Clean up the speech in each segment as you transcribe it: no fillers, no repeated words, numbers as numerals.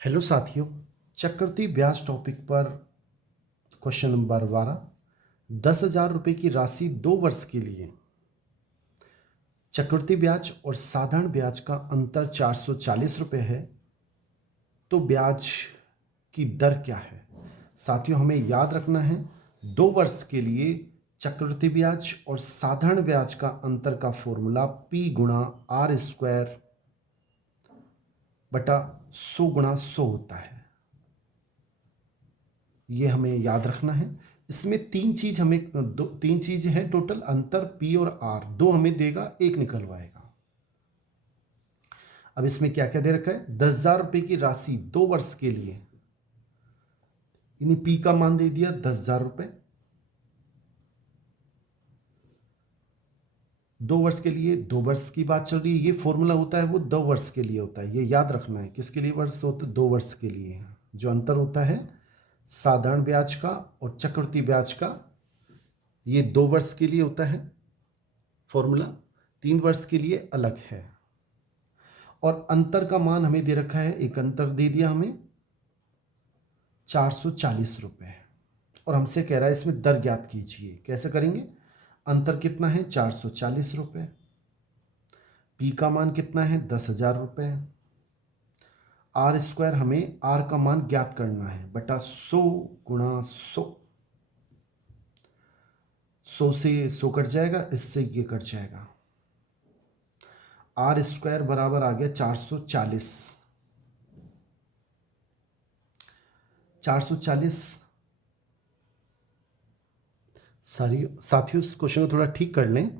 Hello साथियों, चक्रवृद्धि ब्याज टॉपिक पर क्वेश्चन नंबर 12। 10,000 रुपये की राशि 2 वर्ष के लिए। चक्रवृद्धि ब्याज और साधारण ब्याज का अंतर 440 रुपये है, तो ब्याज की दर क्या है? साथियों, हमें याद रखना है 2 वर्ष के लिए चक्रवृद्धि ब्याज और साधारण ब्याज का अंतर का फॉर्मूला P गुणा R स्क्वायर बटा 100 गुणा 100 होता है। ये हमें याद रखना है। इसमें तीन चीज है टोटल, अंतर P और R, दो हमें देगा, एक निकलवाएगा। अब इसमें क्या क्या दे रखा है? 10,000 रुपये की राशि 2 वर्ष के लिए, यानी P का मान दे दिया 10,000 रुपये 2 वर्ष के लिए। 2 वर्ष की बात चल रही है, ये फॉर्मूला होता है वो 2 वर्ष के लिए होता है, ये याद रखना है। किसके लिए वर्ष होता है? 2 वर्ष के लिए। जो अंतर होता है साधारण ब्याज का और चक्रवृद्धि ब्याज का, ये 2 वर्ष के लिए होता है फॉर्मूला, 3 वर्ष के लिए अलग है। और अंतर का मान हमें दे रखा है, एक अंतर दे दिया हमें 440 रुपये, और हमसे कह रहा है इसमें दर ज्ञात कीजिए। कैसे करेंगे? अंतर कितना है? 440 रुपये। P का मान कितना है? 10,000 रुपये। R स्क्वायर, हमें R का मान ज्ञात करना है, बटा 100 गुणा 100। 100 से 100 कट जाएगा, इससे ये कट जाएगा। R स्क्वायर बराबर आ गया 440। 440। साथियों, इस क्वेश्चन को थोड़ा ठीक कर लें।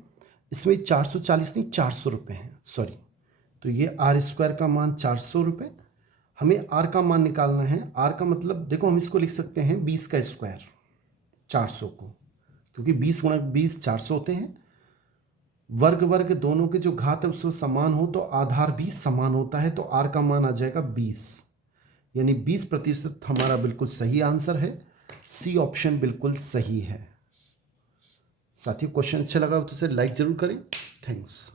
इसमें 440 नहीं, 400 रुपये हैं, सॉरी। तो ये R स्क्वायर का मान 400 रुपये, हमें R का मान निकालना है। R का मतलब देखो, हम इसको लिख सकते हैं 20 का स्क्वायर 400 को, क्योंकि 20 गुणा 20 400 होते हैं। वर्ग वर्ग दोनों के जो घात है उसको समान हो तो आधार भी समान होता है, तो R का मान आ जाएगा 20, यानी 20% हमारा बिल्कुल सही आंसर है। सी ऑप्शन बिल्कुल सही है। साथियों, क्वेश्चन अच्छा लगा तो इसे लाइक जरूर करें। थैंक्स।